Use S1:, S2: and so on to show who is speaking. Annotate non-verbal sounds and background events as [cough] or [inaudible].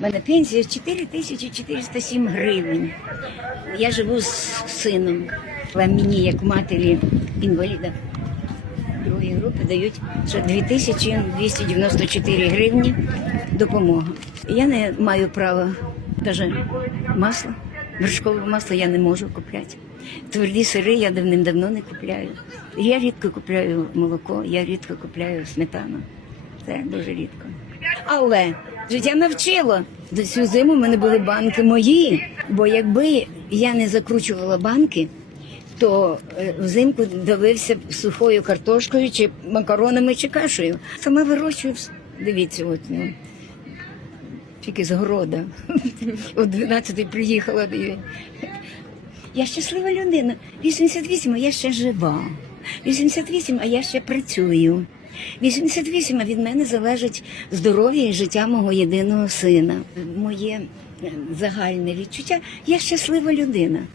S1: У мене пенсія 4407 гривень. Я живу з сином. Але мені, як матері інваліда другої групи, дають ще 2294 гривні допомога. Я не маю права навіть масло, вершкове масло я не можу купляти. Тверді сири я давним-давно не купляю. Я рідко купляю молоко, я рідко купляю сметану. Це дуже рідко. Але життя навчило. До цю зиму в мене були банки мої. Бо якби я не закручувала банки, то е, взимку давився сухою картошкою, чи макаронами, чи кашею. Сама вирощую, дивіться, от ну, тільки з города. [laughs] О 12 приїхала. Я щаслива людина. 88, а я ще жива. 88, а я ще працюю. 88, а від мене залежить здоров'я і життя мого єдиного сина. Моє е, загальне відчуття. Я щаслива людина.